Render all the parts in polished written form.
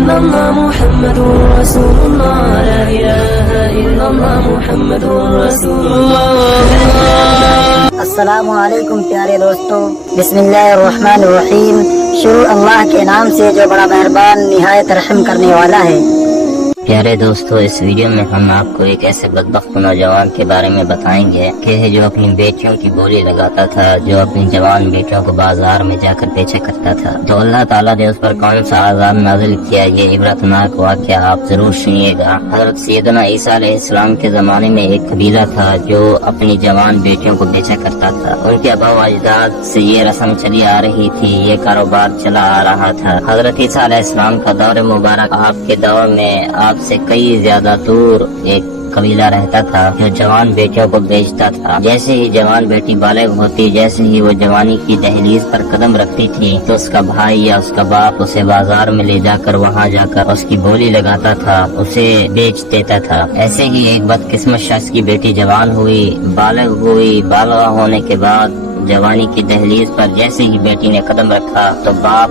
إلا الله محمد رسول الله لا إله إلا الله محمد رسول الله. السلام علیکم پیارے دوستو، بسم اللہ الرحمن الرحیم. شروع اللہ کے نام سے جو بڑا مہربان نہایت رحم کرنے والا ہے. پیارے دوستو، اس ویڈیو میں ہم آپ کو ایک ایسے بدبخت نوجوان کے بارے میں بتائیں گے کہ جو اپنی بیٹیوں کی بولی لگاتا تھا، جو اپنی جوان بیٹیوں کو بازار میں جا کر بیچا کرتا تھا. تو اللہ تعالیٰ نے اس پر کون سا عذاب نازل کیا، یہ عبرتناک واقعہ آپ ضرور سنیے گا. حضرت سیدنا عیسیٰ علیہ السلام کے زمانے میں ایک قبیلہ تھا جو اپنی جوان بیٹیوں کو بیچا کرتا تھا. ان کے آبا و اجداد سے یہ رسم چلی آ رہی تھی، یہ کاروبار چلا آ رہا تھا. حضرت عیسیٰ علیہ السلام کا دور مبارک آپ کے دور میں آپ سے کئی زیادہ دور ایک قبیلہ رہتا تھا جو جوان بیٹیوں کو بیچتا تھا. جیسے ہی جوان بیٹی بالغ ہوتی، جیسے ہی وہ جوانی کی دہلیز پر قدم رکھتی تھی، تو اس کا بھائی یا اس کا باپ اسے بازار میں لے جا کر وہاں جا کر اس کی بولی لگاتا تھا، اسے بیچ دیتا تھا. ایسے ہی ایک بدقسمت شخص کی بیٹی جوان ہوئی، بالغ ہونے کے بعد جوانی کی دہلیز پر جیسے ہی بیٹی نے قدم رکھا تو باپ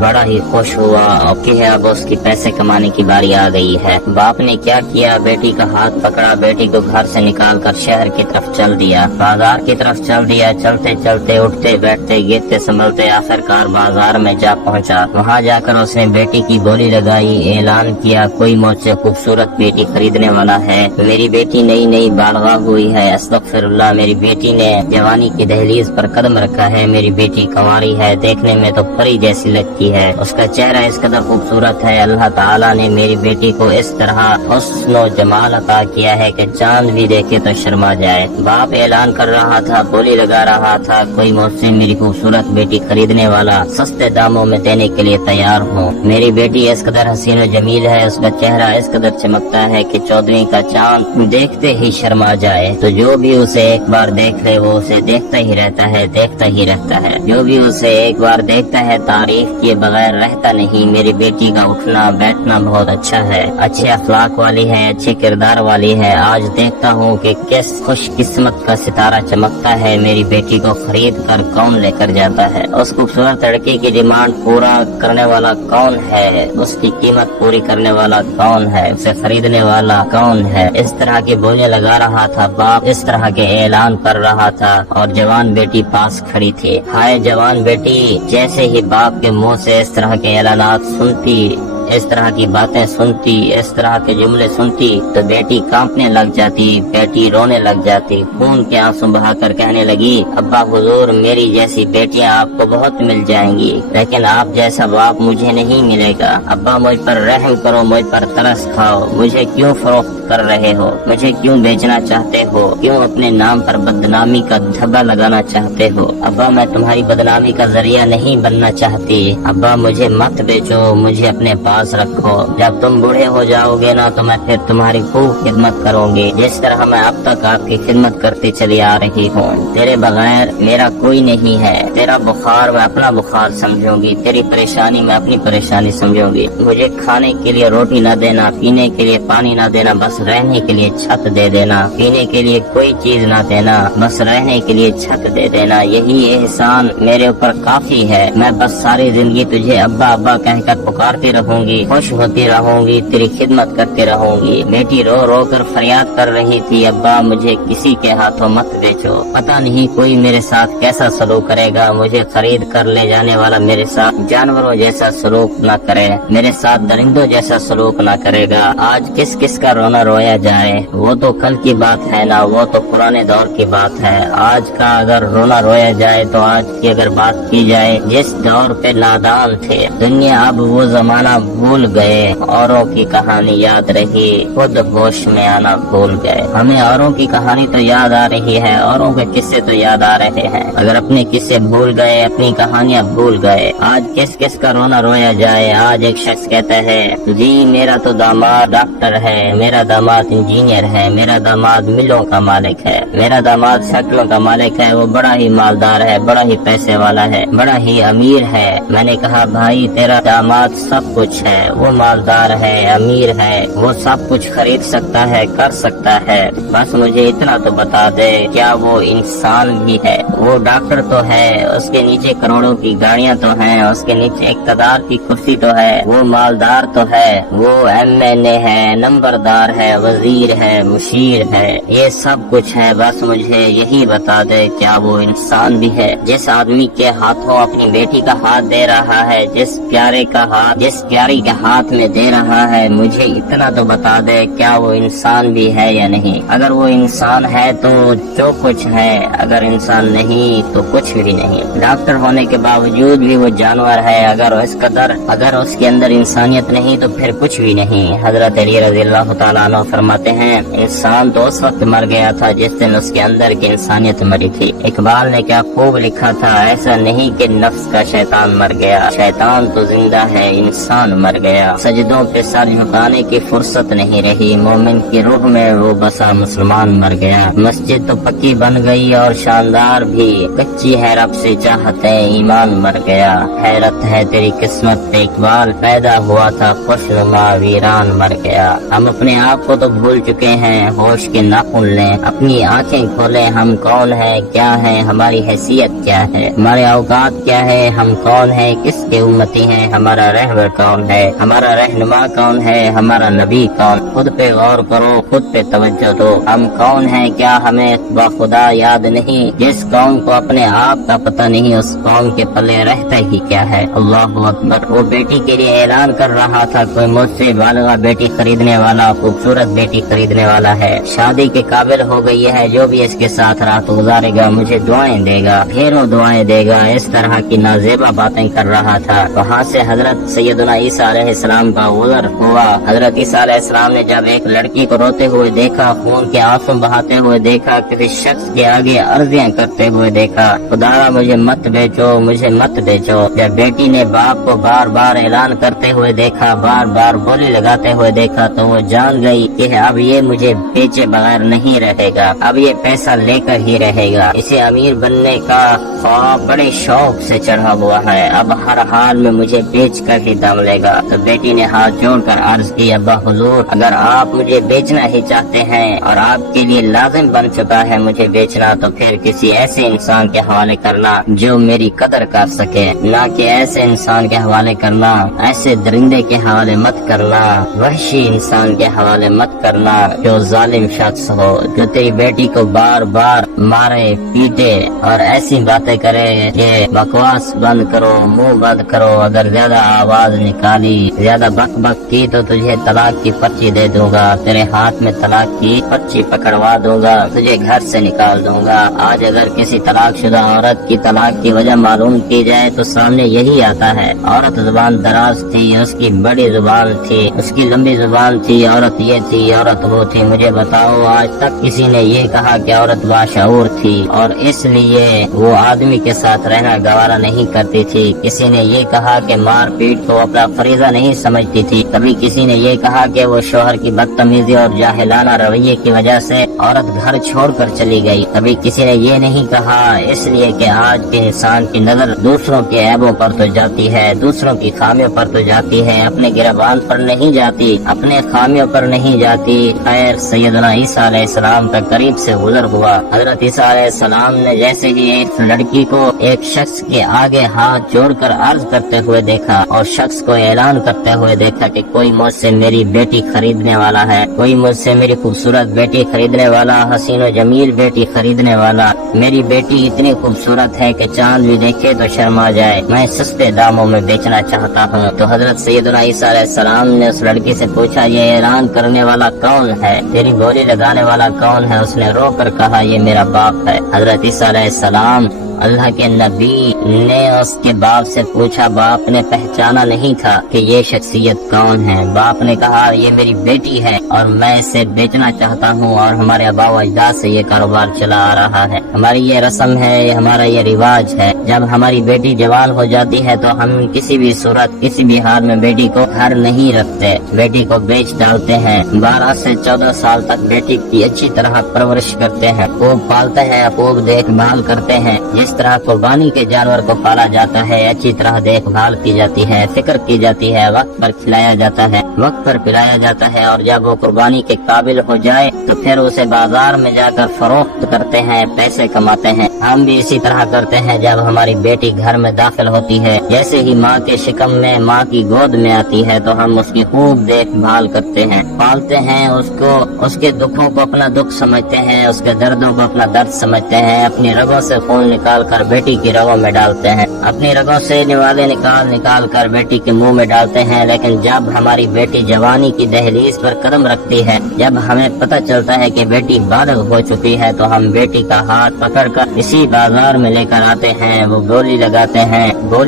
بڑا ہی خوش ہوا کہ اب اس کی پیسے کمانے کی باری آ گئی ہے. باپ نے کیا کیا، بیٹی کا ہاتھ پکڑا، بیٹی کو گھر سے نکال کر شہر کی طرف چل دیا، بازار کی طرف چل دیا. چلتے چلتے، اٹھتے بیٹھتے، گرتے سنبھلتے آخرکار بازار میں جا پہنچا. وہاں جا کر اس نے بیٹی کی بولی لگائی، اعلان کیا کوئی مجھ سے خوبصورت بیٹی خریدنے والا ہے. میری بیٹی نئی نئی بالغہ ہوئی ہے، استغفر اللہ، میری بیٹی نے جوانی کی دہلیز پر قدم رکھا ہے، میری بیٹی کنواری ہے، دیکھنے میں تو پری جیسی لگتی ہے، اس کا چہرہ اس قدر خوبصورت ہے. اللہ تعالیٰ نے میری بیٹی کو اس طرح حسن و جمال عطا کیا ہے کہ چاند بھی دیکھے تو شرما جائے. باپ اعلان کر رہا تھا، بولی لگا رہا تھا، کوئی مجھ سے میری خوبصورت بیٹی خریدنے والا سستے داموں میں دینے کے لیے تیار ہوں. میری بیٹی اس قدر حسین و جمیل ہے، اس کا چہرہ اس قدر چمکتا ہے کہ 14ویں کا چاند دیکھتے ہی شرما جائے. تو جو بھی اسے ایک بار دیکھ لے وہ اسے دیکھتا ہی رہتا ہے، دیکھتا ہی رہتا ہے. جو بھی اسے ایک بار دیکھتا ہے تعریف کیے بغیر رہتا نہیں. میری بیٹی کا اٹھنا بیٹھنا بہت اچھا ہے، اچھے اخلاق والی ہے، اچھے کردار والی ہے. آج دیکھتا ہوں کہ کس خوش قسمت کا ستارہ چمکتا ہے. میری بیٹی کو خرید کر کون لے کر جاتا ہے؟ اس خوبصورت لڑکی کی ڈیمانڈ پورا کرنے والا کون ہے؟ اس کی قیمت پوری کرنے والا کون ہے؟ اسے خریدنے والا کون ہے؟ اس طرح کی بولیاں لگا رہا تھا باپ، اس طرح کے اعلان کر رہا تھا اور جوان بیٹی پاس کھڑی تھی. ہائے جوان بیٹی جیسے ہی باپ کے منہ سے اس طرح کے اعلانات سنتی، اس طرح کی باتیں سنتی، اس طرح کے جملے سنتی تو بیٹی کانپنے لگ جاتی، بیٹی رونے لگ جاتی، خون کے آنسو بہا کر کہنے لگی، ابا حضور میری جیسی بیٹیاں آپ کو بہت مل جائیں گی، لیکن آپ جیسا باپ مجھے نہیں ملے گا. ابا مجھ پر رحم کرو، مجھ پر ترس کھاؤ، مجھے کیوں فروخت کر رہے ہو؟ مجھے کیوں بیچنا چاہتے ہو؟ کیوں اپنے نام پر بدنامی کا دھبا لگانا چاہتے ہو؟ ابا میں تمہاری بدنامی کا ذریعہ نہیں بننا چاہتی. ابا مجھے مت بیچو، مجھے اپنے پاس رکھو. جب تم بوڑھے ہو جاؤ گے نا تو میں پھر تمہاری خوب خدمت کروں گی، جس طرح میں اب تک آپ کی خدمت کرتی چلی آ رہی ہوں. تیرے بغیر میرا کوئی نہیں ہے. تیرا بخار میں اپنا بخار سمجھوں گی، تیری پریشانی میں اپنی پریشانی سمجھوں گی. مجھے کھانے کے لیے روٹی نہ دینا، پینے کے لیے پانی نہ دینا، بس رہنے کے لیے چھت دے دینا. پینے کے لیے کوئی چیز نہ دینا، بس رہنے کے لیے چھت دے دینا. یہی احسان میرے اوپر کافی ہے. میں بس ساری زندگی تجھے ابا ابا کہہ کر پکارتی رہوں گی، خوش ہوتی رہوں گی، تیری خدمت کرتی رہوں گی. بیٹی رو رو کر فریاد کر رہی تھی، ابا مجھے کسی کے ہاتھوں مت بیچو، پتہ نہیں کوئی میرے ساتھ کیسا سلوک کرے گا. مجھے خرید کر لے جانے والا میرے ساتھ جانوروں جیسا سلوک نہ کرے، میرے ساتھ درندوں جیسا سلوک نہ کرے گا. آج کس کس کا رونا رویا جائے، وہ تو کل کی بات ہے نا، وہ تو پرانے دور کی بات ہے. آج کا اگر رونا رویا جائے تو آج کی اگر بات کی جائے، جس دور پہ نادان تھے دنیا، اب وہ زمانہ بھول گئے. اوروں کی کہانی یاد رہی، خود ہوش میں آنا بھول گئے. ہمیں اوروں کی کہانی تو یاد آ رہی ہے، اوروں کے قصے تو یاد آ رہے ہیں، اگر اپنے قصے بھول گئے، اپنی کہانیاں بھول گئے. آج کس کس کا رونا رویا جائے. آج ایک شخص کہتا ہے، جی میرا تو داماد ڈاکٹر ہے، میرا داماد انجینئر ہے، میرا داماد ملوں کا مالک ہے، میرا داماد سائیکلوں کا مالک ہے، وہ بڑا ہی مالدار ہے، بڑا ہی پیسے والا ہے، بڑا ہی امیر ہے. میں نے کہا بھائی تیرا داماد سب کچھ ہے है, वो मालदार है, अमीर है, वो सब कुछ खरीद सकता है, कर सकता है, बस मुझे इतना तो बता दे क्या वो इंसान भी है? वो डॉक्टर तो है, उसके नीचे करोड़ों की गाड़ियाँ तो हैं, उसके नीचे इक़्तिदार की कुर्सी तो है, वो मालदार तो है, वो MNA है, नंबरदार है, वजीर है, मुशीर है, ये सब कुछ है, बस मुझे यही बता दे क्या वो इंसान भी है? जिस आदमी के हाथों अपनी बेटी का हाथ दे रहा है, जिस प्यारी के हाथ में दे रहा है, मुझे इतना तो बता दे क्या वो इंसान भी है या नहीं? अगर वो इंसान है तो जो कुछ है, अगर इंसान नहीं तो कुछ भी नहीं। डॉक्टर होने के बावजूद भी वो जानवर है, अगर उसके अंदर इंसानियत नहीं तो फिर कुछ भी नहीं। हजरत अली रज़ियल्लाहु ताला अन्हु फरमाते हैं, इंसान तो उस वक्त मर गया था जिस दिन उसके अंदर की इंसानियत मरी थी। इकबाल ने क्या खूब लिखा था, ऐसा नहीं कि नफ्स का शैतान मर गया, शैतान तो जिंदा है, इंसान मर गया। सजदों पे सर झुकाने की फुर्सत नहीं रही, मोमिन की रूह में वो बसा, मुसलमान मर गया। मस्जिद तो पक्की बन गई और शानदार भी, कच्ची है रब से चाहते, ईमान मर गया। हैरत है तेरी किस्मत पे इकबाल, पैदा हुआ था खुशनुमा, वीरान मर गया। हम अपने आप को तो भूल चुके हैं, होश के नाखून लें, अपनी आंखें खोलें, हम कौन है, क्या है, हमारी हैसियत क्या है, हमारे औकात क्या है, हम कौन है, किसके उम्मती हैं, हमारा रहबर कौन है, हमारा रहनुमा कौन है, हमारा नबी कौन? खुद पे गौर करो, खुद पे तवज्जो दो, हम कौन है, क्या हमें बाखुदा याद नहीं? जिस कौम को अपने आप का पता नहीं, उस कौम के पले रहता ही क्या है? अल्लाहु अकबर। वो बेटी के लिए ऐलान कर रहा था, कोई मुझसे बालिगा बेटी खरीदने वाला, खूबसूरत बेटी खरीदने वाला है, शादी के काबिल हो गई है, जो भी इसके साथ रात गुजारेगा मुझे दुआएं देगा, ढेरों दुआएं देगा, इस तरह की नाजेबा बातें कर रहा था। वहाँ से हजरत सैयदना ईसा अलैहिस्सलाम का गुज़र हुआ। हजरत ईसा अलैहिस्सलाम ने जब एक लड़की को रोते हुए देखा, खून के आंसू बहाते हुए देखा, किसी शख्स के आगे अर्जियां करते हुए देखा, खुदा मुझे मत बेचो, मुझे मत बेचो। जब बेटी ने बाप को बार बार ऐलान करते हुए देखा, बार बार बोली लगाते हुए देखा, तो वो जान गई कि अब ये मुझे बेचे बगैर नहीं रहेगा, अब ये पैसा लेकर ही रहेगा। इसे अमीर बनने का ख्वाब बड़े शौक से चढ़ा हुआ है, अब हर हाल में मुझे बेच कर ही दम लेगा। तो बेटी ने हाथ जोड़कर अर्ज की, अब्बा हुजूर, अगर आप मुझे बेचना ही चाहते हैं और आपके लिए लाजिम बन चुका है मुझे बेचना, तो फिर किसी ऐसे इंसान के हवाले करना जो मेरी कदर कर सके, ना कि ऐसे इंसान के हवाले करना, ऐसे दरिंदे के हवाले मत करना, वहशी इंसान के हवाले मत करना जो जालिम शख्स हो, जो तेरी बेटी को बार बार मारे पीटे और ऐसी बातें करे कि बकवास बंद करो, मुंह बंद करो, अगर ज्यादा आवाज निकाली, ज्यादा बक बक की तो तुझे तलाक की पर्ची दे दूंगा, तेरे हाथ में तलाक की पर्ची पकड़वा दूंगा, तुझे घर से निकाल दूंगा। आज अगर किसी तलाकशुदा औरत की तलाक की वजह मालूम की जाए तो सामने यही आता है, औरत जुबान दराज थी, उसकी बड़ी जुबान थी, उसकी लंबी जुबान थी, औरत ये थी, औरत वो थी। मुझे बताओ आज तक किसी ने ये कहा कि औरत बाशऊर थी और इसलिए वो आदमी के साथ रहना गवारा नहीं करती थी? किसी ने ये कहा कि मार पीट को अपना फरीजा नहीं समझती थी? कभी किसी ने ये कहा कि वो शोहर की बदतमीजी और जाहिलाना रवैये की वजह से औरत घर छोड़कर चली गई? कभी किसी ने ये नहीं कहा इसलिए कि आज के इंसान की नजर दूसरों के ऐबों पर तो जाती है, दूसरों की खामियों पर तो जाती है, अपने गिरबान पर नहीं जाती, अपने खामियों पर नहीं जाती। खैर सैयदना ईसा अलैहिस्सलाम का करीब से गुजर हुआ। हजरत ईसा अलैहिस्सलाम ने जैसे ही एक लड़की को एक शख्स के आगे हाथ जोड़कर अर्ज करते हुए देखा और शख्स को ऐलान करते हुए देखा कि कोई मुझसे मेरी बेटी खरीदने वाला है, कोई मुझसे मेरी खूबसूरत बेटी खरीदने वाला, हसीन और जमील बेटी खरीदने वाला, मेरी बेटी इतनी खूबसूरत है कि चांद भी देखे तो शर्मा जाए, मैं सस्ते दामों में बेचना चाहता हूँ। तो हजरत सैयदना ईसा अलैहिस्सलाम ने उस लड़की से पूछा, ये ऐलान करने वाला कौन है, तेरी बोली लगाने वाला कौन है? उसने रो कर कहा, ये मेरा बाप है। हजरत ईसा अलैहिस्सलाम अल्लाह के नबी ने उसके बाप से पूछा, बाप ने पहचाना नहीं था कि ये शख्सियत कौन है। बाप ने कहा, ये मेरी बेटी है और मैं इसे बेचना चाहता हूँ और हमारे आबा व अजदाद से ये कारोबार चला आ रहा है, हमारी ये रस्म है, ये हमारा ये रिवाज है। जब हमारी बेटी जवान हो जाती है तो हम किसी भी सूरत किसी भी हाल में बेटी को घर नहीं रखते, बेटी को बेच डालते हैं। 12 से 14 साल तक बेटी की अच्छी तरह परवरिश करते हैं, खूब पालते हैं, खूब देखभाल करते हैं। जिस जिस तरह कुर्बानी के जानवर को पाला जाता है, अच्छी तरह देखभाल की जाती है, फिक्र की जाती है, वक्त पर खिलाया जाता है, वक्त पर पिलाया जाता है, और जब वो कुर्बानी के काबिल हो जाए तो फिर उसे बाजार में जाकर फरोख्त करते हैं, पैसे कमाते हैं। हम भी इसी तरह करते हैं। जब हमारी बेटी घर में दाखिल होती है, जैसे ही माँ के शिकम में, माँ की गोद में आती है, तो हम उसकी खूब देखभाल करते हैं, पालते हैं उसको, उसके दुखों को अपना दुख समझते हैं, उसके दर्दों को अपना दर्द समझते हैं। अपनी रगों से खून निकाल कर बेटी की रगों में डालते हैं, अपनी रगों से निवाले निकाल कर बेटी के मुंह में डालते हैं। लेकिन जब हमारी बेटी जवानी की दहलीज पर कदम रखती है, जब हमें पता चलता है कि बेटी बालिग हो चुकी है, तो हम बेटी का हाथ पकड़कर इसी बाजार में लेकर आते हैं। वो बोली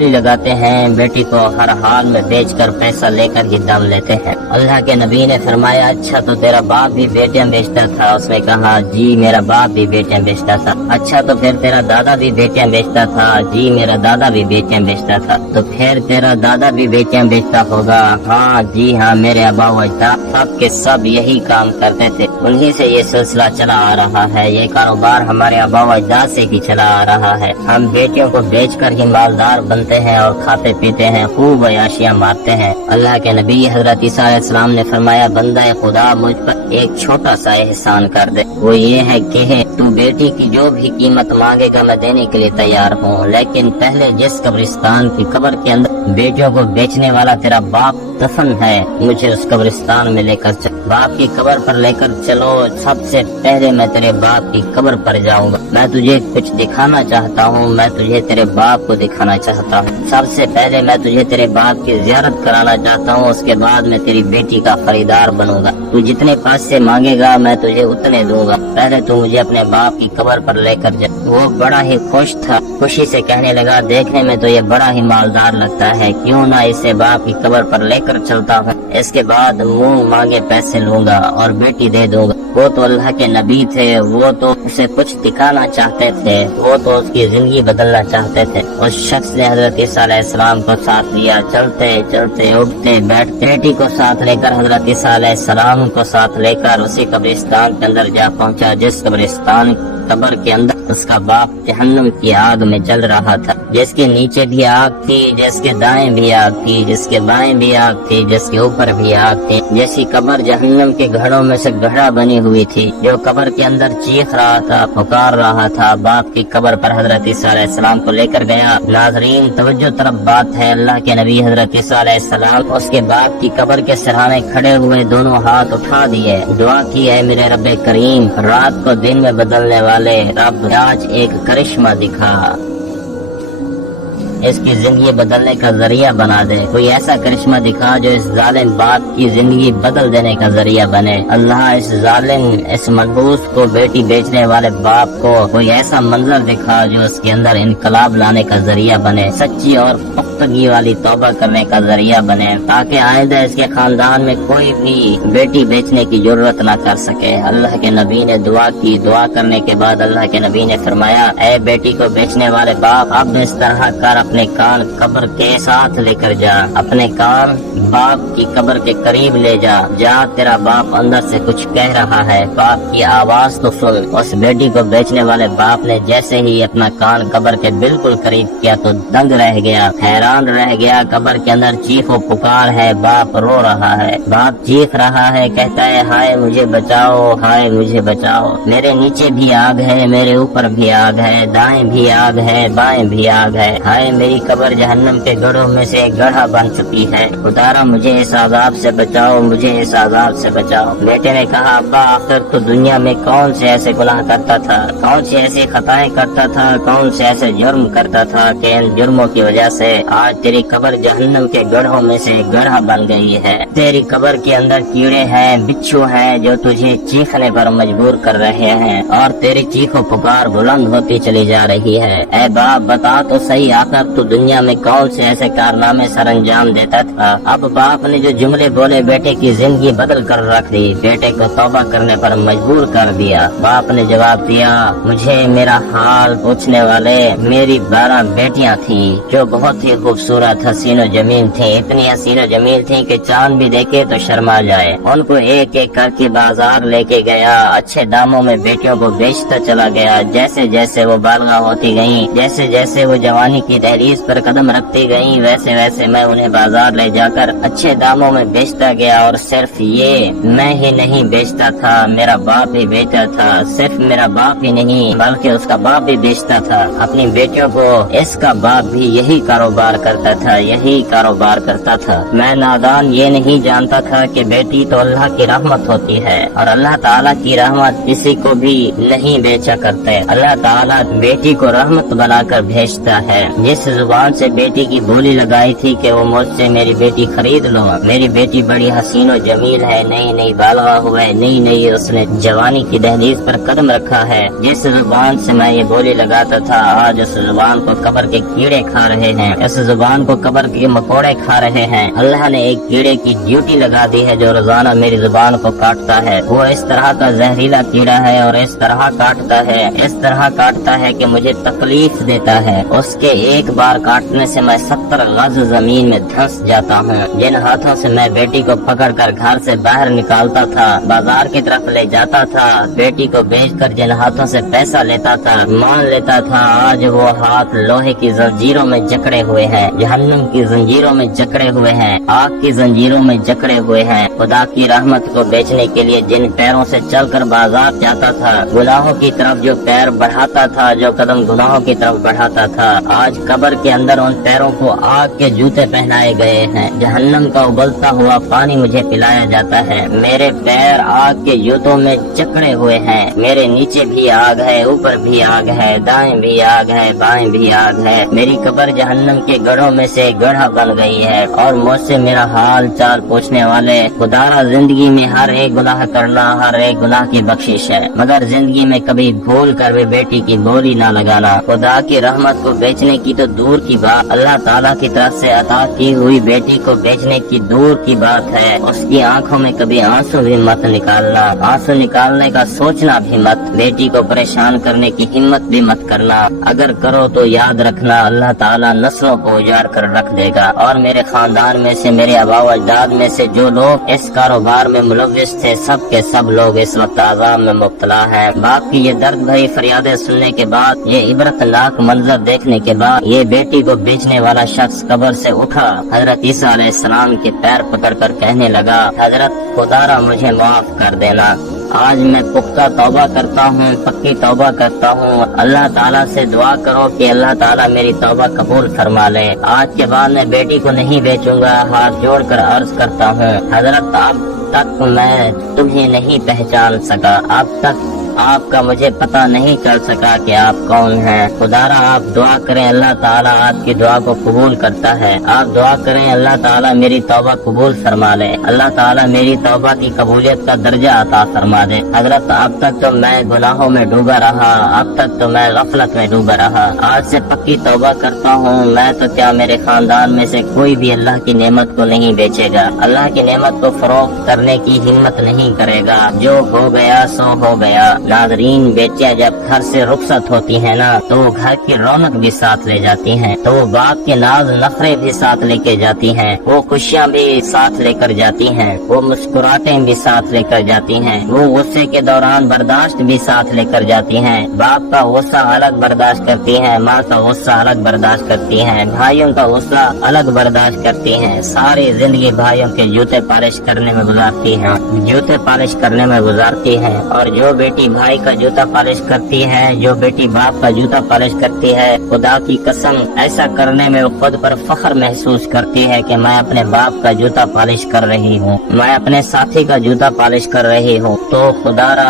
लगाते हैं, बेटी को हर हाल में बेचकर पैसा लेकर ही दम लेते हैं। अल्लाह के नबी ने फरमाया, अच्छा तो तेरा बाप भी बेटियां बेचता था? उसने कहा, जी मेरा बाप भी बेटियां बेचता था। अच्छा तो फिर तेरा दादा भी बेटियां बेचता था? जी मेरा दादा भी बेटियां बेचता था। तो फिर तेरा दादा भी बेटियां बेचता होगा? हाँ जी हाँ, मेरे आबा व अजदाद सब के सब यही काम करते थे, उन्हीं से ये सिलसिला चला आ रहा है, ये कारोबार हमारे आबा व अजदाद से ही चला आ रहा है। हम बेटियों को बेचकर ही मालदार बनते हैं और खाते पीते हैं, खूब अयाशियां मारते हैं। अल्लाह के नबी हजरत ईसा अलैहिस्सलाम ने फरमाया, बंदा खुदा मुझ पर एक छोटा सा एहसान कर दे, वो ये है कि तू बेटी की जो भी कीमत मांगेगा मैं देने के लिए तैयार हूँ, लेकिन पहले जिस कब्रिस्तान की कब्र के अंदर बेटियों को बेचने वाला तेरा बाप दफन है, मुझे उस कब्रिस्तान में लेकर चल, बाप की कब्र पर लेकर चलो। सबसे पहले मैं तेरे बाप की कब्र पर जाऊंगा, मैं तुझे कुछ दिखाना चाहता हूँ, मैं तुझे तेरे बाप को दिखाना चाहता हूँ। सबसे पहले मैं तुझे तेरे बाप की ज़ियारत कराना चाहता हूँ, उसके बाद मैं तेरी बेटी का खरीदार बनूंगा। तू जितने पैसे मांगेगा मैं तुझे उतने दूंगा, पहले तू मुझे अपने बाप की कब्र पर लेकर जा। वो बड़ा ही खुश था, खुशी से कहने लगा, देखने में तो ये बड़ा ही मालदार लगता है, क्यों ना इसे बाप की कब्र पर लेकर चलता हूँ, इसके बाद मुंह मांगे पैसे लूंगा और बेटी दे दूंगा। वो तो अल्लाह के नबी थे, वो तो उसे कुछ दिखाना चाहते थे, वो तो उसकी जिंदगी बदलना चाहते थे। उस शख्स ने हजरत ईसा अलैहिस्सलाम को साथ लिया, चलते चलते उठते बैठते बेटी को साथ लेकर हजरत ईसा अलैहिस्सलाम को साथ लेकर उसी कब्रिस्तान के अंदर जा पहुंचा, जिस कब्रिस्तान कब्र के अंदर उसका बाप जहन्नम की आग में जल रहा था, जिसके नीचे भी आग थी, जिसके दाएं भी आग थी, जिसके बाएं भी आग थी, जिसके ऊपर भी आग थी। जैसी कब्र जहन्नम के घड़ों में से घड़ा बनी हुई थी, जो कब्र के अंदर चीख रहा था, पुकार रहा था। बाप की कब्र पर हजरत ईसा अलैहिस्सलाम को लेकर गया। नाज़रीन तवज्जो तरफ बात है, अल्लाह के नबी हजरत ईसा अलैहिस्सलाम उसके बाप की कब्र के सिरहाने खड़े हुए दोनों हाथ उठा दिए, दुआ की, है मेरे रब्बे करीम, रात को दिन में बदलने वाले रब, आज एक करिश्मा दिखा, इसकी जिंदगी बदलने का जरिया बना दे। कोई ऐसा करिश्मा दिखा जो इस जालिम बाप की जिंदगी बदल देने का जरिया बने। अल्लाह इस जालिम, इस मनहूस को, बेटी बेचने वाले बाप को कोई ऐसा मंजर दिखा जो उसके अंदर इनकलाब लाने का जरिया बने, सच्ची और पुख्तगी वाली तौबा करने का जरिया बने, ताकि आइंदा इसके खानदान में कोई भी बेटी बेचने की जरूरत न कर सके। अल्लाह के नबी ने दुआ की। दुआ करने के बाद अल्लाह के नबी ने फरमाया, ऐ बेटी को बेचने वाले बाप, अब इस तरह कर, अपने कान कब्र के साथ लेकर जा, अपने कान बाप की कब्र के करीब ले जा, तेरा बाप अंदर से कुछ कह रहा है, बाप की आवाज तो सुन। उस बेटी को बेचने वाले बाप ने जैसे ही अपना कान कब्र के बिल्कुल करीब किया तो दंग रह गया, हैरान रह गया। कब्र के अंदर चीखो पुकार है, बाप रो रहा है, बाप चीख रहा है, कहता है, हाय मुझे बचाओ, हाय मुझे बचाओ, मेरे नीचे भी आग है, मेरे ऊपर भी आग है, दाएं भी आग है, बाएं भी आग है, हाय मेरी कब्र जहन्नम के गढ़ों में से एक गढ़ा बन चुकी है, खुदारा मुझे इस आजाब से बचाओ, मुझे इस आजाब से बचाओ। बेटे ने कहा, अब्बा आखिर तो दुनिया में कौन से ऐसे गुनाह करता था, कौन सी ऐसी खताएं करता था, कौन से ऐसे जुर्म करता था कि इन जुर्मों की वजह से आज तेरी कब्र जहन्नम के गढ़ों में से एक गढ़ा बन गई है। तेरी कब्र के अंदर कीड़े हैं, बिच्छू हैं जो तुझे चीखने पर मजबूर कर रहे हैं और तेरी चीखो पुकार बुलंद होती चली जा रही है। ऐ बाप बता तो सही, आखिर तो दुनिया में कौन से ऐसे कारनामे सर अंजाम देता था। अब बाप ने जो जुमले बोले बेटे की जिंदगी बदल कर रख दी, बेटे को तौबा करने पर मजबूर कर दिया। बाप ने जवाब दिया, मुझे मेरा हाल पूछने वाले मेरी 12 बेटियां थी जो बहुत ही खूबसूरत हसीनो जमील थी, इतनी हसीनो जमील थी कि चांद भी देखे तो शर्मा जाए। उनको एक एक करके बाजार लेके गया, अच्छे दामों में बेटियों को बेचता चला गया। जैसे जैसे वो बालगा होती गयी, जैसे जैसे वो जवानी की दहलीज पर कदम रखती गयी, वैसे वैसे मैं उन्हें बाजार ले जाकर अच्छे दामों में बेचता गया। और सिर्फ ये मैं ही नहीं बेचता था, मेरा बाप भी बेचता था। सिर्फ मेरा बाप ही नहीं बल्कि उसका बाप भी बेचता था अपनी बेटियों को। इसका बाप भी यही कारोबार करता था, यही कारोबार करता था। मैं नादान ये नहीं जानता था कि बेटी तो अल्लाह की रहमत होती है और अल्लाह ताला की रहमत किसी को भी नहीं बेचा करते। अल्लाह ताला बेटी को रहमत बनाकर भेजता है। जिस जुबान से बेटी की बोली लगाई थी कि वो मुझसे मेरी बेटी खरीद लो, मेरी बेटी बड़ी हसीनो जमील है, नई नई बालगा हुआ है, नई नई उसने जवानी की दहलीज पर कदम रखा है, जिस जुबान से मैं ये बोली लगाता था आज उस जुबान को कब्र के कीड़े खा रहे हैं, इस जुबान को कब्र के मकोड़े खा रहे हैं। अल्लाह ने एक कीड़े की ड्यूटी लगा दी है जो रोजाना मेरी जुबान को काटता है। वो इस तरह का जहरीला कीड़ा है और इस तरह काटता है, इस तरह काटता है कि मुझे तकलीफ देता है। उसके एक बार काटने से मैं 70 गज जमीन में धंस जाता हूँ। जिन हाथों से मैं बेटी को पकड़कर घर से बाहर निकालता था, बाजार की तरफ ले जाता था, बेटी को बेचकर जिन हाथों से पैसा लेता था, मान लेता था, आज वो हाथ लोहे की जंजीरों में जकड़े हुए हैं, जहन्नम की जंजीरों में जकड़े हुए हैं, आग की जंजीरों में जकड़े हुए हैं। खुदा की रहमत को बेचने के लिए जिन पैरों से चलकर बाजार जाता था, गुनाहों की तरफ जो पैर बढ़ाता था, जो कदम गुनाहों की तरफ बढ़ाता था, आज कब्र के अंदर उन पैरों को आग के जूते पहनाए गए हैं। जहन्नम का उबलता हुआ पानी मुझे पिलाया जाता है। मेरे पैर आग के जूतों में जकड़े हुए हैं। मेरे नीचे भी आग है, ऊपर भी आग है, दाएं भी आग है, बाएं भी आग है। मेरी कब्र जहन्नम के गढ़ों में से गढ़ा बन गई है और मुझसे मेरा हाल चाल पूछने वाले खुदारा जिंदगी में हर एक गुनाह करना, हर एक गुनाह की बख्शिश है, मगर जिंदगी में कभी भूल कर भी बेटी की बोली ना लगाना। खुदा की रहमत को बेचने की तो दूर की बात, अल्लाह ताला की तरफ से अता की हुई बेटी को बेचने की दूर की बात है। उसकी आंखों में कभी आंसू भी मत निकालना, आंसू निकालने का सोचना भी मत, बेटी को परेशान करने की हिम्मत भी मत करना। अगर करो तो याद रखना अल्लाह ताला नस्लों को उजाड़ कर रख देगा। और मेरे खानदान में से, मेरे आबाओ अजदाद में से जो लोग इस कारोबार में मुलव्विस थे, सब के सब लोग इस वक्त आजाब में मुब्तला है। बाप की ये दर्द भरी फरियादें सुनने के बाद, ये इबरतनाक मंजर देखने के बाद, ये बेटी को बेचने वाला शख्स कब्र से उठा, हजरत ईसा अलैहिस्सलाम के पैर पकड़कर कहने लगा, हजरत खुदारा मुझे माफ कर देना। आज मैं पुख्ता तौबा करता हूँ, पक्की तौबा करता हूँ। अल्लाह ताला से दुआ करो कि अल्लाह ताला मेरी तौबा कबूल फरमा ले। आज के बाद मैं बेटी को नहीं बेचूंगा। हाथ जोड़कर अर्ज करता हूँ, हजरत अब तक मैं तुम्हें नहीं पहचान सका, अब तक आपका मुझे पता नहीं चल सका कि आप कौन हैं। खुदारा आप दुआ करें, अल्लाह ताला आपकी दुआ को कबूल करता है। आप दुआ करें, अल्लाह ताला मेरी तौबा कबूल फरमा ले, अल्लाह ताला मेरी तौबा की कबूलियत का दर्जा अता फरमा दे। हजरत अब तक तो मैं गुनाहों में डूबा रहा, अब तक तो मैं गफलत में डूबा रहा। आज से पक्की तौबा करता हूँ, मैं तो क्या मेरे खानदान में से कोई भी अल्लाह की नेमत को नहीं बेचेगा, अल्लाह की नेमत को फरोख्त करने की हिम्मत नहीं करेगा। जो हो गया सो हो गया। नाज़रीन, बेटियां जब घर से रुखसत होती हैं ना, तो वो घर की रौनक भी साथ ले जाती हैं, तो वो बाप के नाज नखरे भी साथ लेके जाती हैं, वो खुशियाँ भी साथ लेकर जाती हैं, वो मुस्कुराहटें भी साथ लेकर जाती हैं, वो गुस्से के दौरान बर्दाश्त भी साथ लेकर जाती हैं। बाप का गुस्सा अलग बर्दाश्त करती हैं, माँ का गुस्सा अलग बर्दाश्त करती हैं, भाइयों का गुस्सा अलग बर्दाश्त करती हैं। सारी जिंदगी भाइयों के जूते पॉलिश करने में गुजारती हैं, जूते पॉलिश करने में गुजारती हैं। और जो बेटी भाई का जूता पॉलिश करती है, जो बेटी बाप का जूता पॉलिश करती है, खुदा की कसम ऐसा करने में वो खुद पर फख्र महसूस करती है कि मैं अपने बाप का जूता पॉलिश कर रही हूँ, मैं अपने साथी का जूता पॉलिश कर रही हूँ। तो खुदारा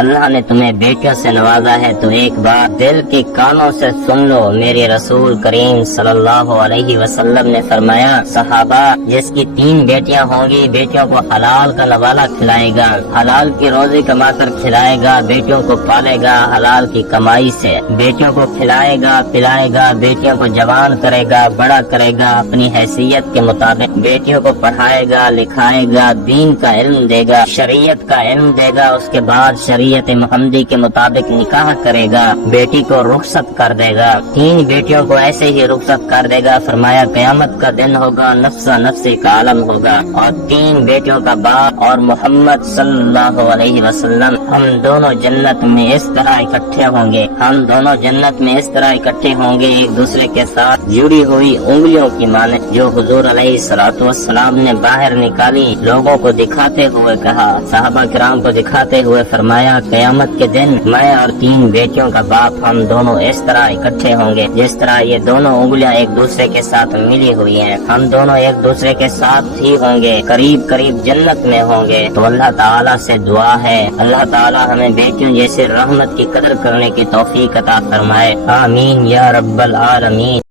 اللہ نے تمہیں بیٹیوں سے نوازا ہے تو ایک بار دل کے کانوں سے سن لو۔ میرے رسول کریم صلی اللہ علیہ وسلم نے فرمایا، صحابہ جس کی 3 بیٹیاں ہوں گی، بیٹیوں کو حلال کا نوالا کھلائے گا، حلال کی روزی کما کر کھلائے گا، بیٹیوں کو پالے گا حلال کی کمائی سے، بیٹیوں کو کھلائے گا پلائے گا، بیٹیوں کو جوان کرے گا، بڑا کرے گا اپنی حیثیت کے مطابق، بیٹیوں کو پڑھائے گا لکھائے گا، دین کا علم دے گا، شریعت کا علم دے گا، اس کے بعد شریعت محمدی کے مطابق نکاح کرے گا، بیٹی کو رخصت کر دے گا۔ 3 بیٹیوں کو ایسے ہی رخصت کر دے گا، فرمایا قیامت کا دن ہوگا، نفسا نفسی کا عالم ہوگا، اور 3 بیٹیوں کا باپ اور محمد صلی اللہ علیہ وسلم ہم دونوں جنت میں اس طرح اکٹھے ہوں گے، ہم دونوں جنت میں اس طرح اکٹھے ہوں گے ایک دوسرے کے ساتھ جڑی ہوئی انگلیوں کی مانند، جو حضور علیہ الصلوۃ والسلام نے باہر نکالی، لوگوں کو دکھاتے ہوئے کہا، صحابہ کرام کو دکھاتے ہوئے فرمایا قیامت کے دن میں اور 3 بیٹیوں کا باپ ہم دونوں اس طرح اکٹھے ہوں گے جس طرح یہ دونوں انگلیاں ایک دوسرے کے ساتھ ملی ہوئی ہیں، ہم دونوں ایک دوسرے کے ساتھ ہی ہوں گے، قریب قریب جنت میں ہوں گے۔ تو اللہ تعالیٰ سے دعا ہے اللہ تعالیٰ ہمیں بیٹیوں جیسے رحمت کی قدر کرنے کی توفیق عطا فرمائے، آمین یا رب العالمین۔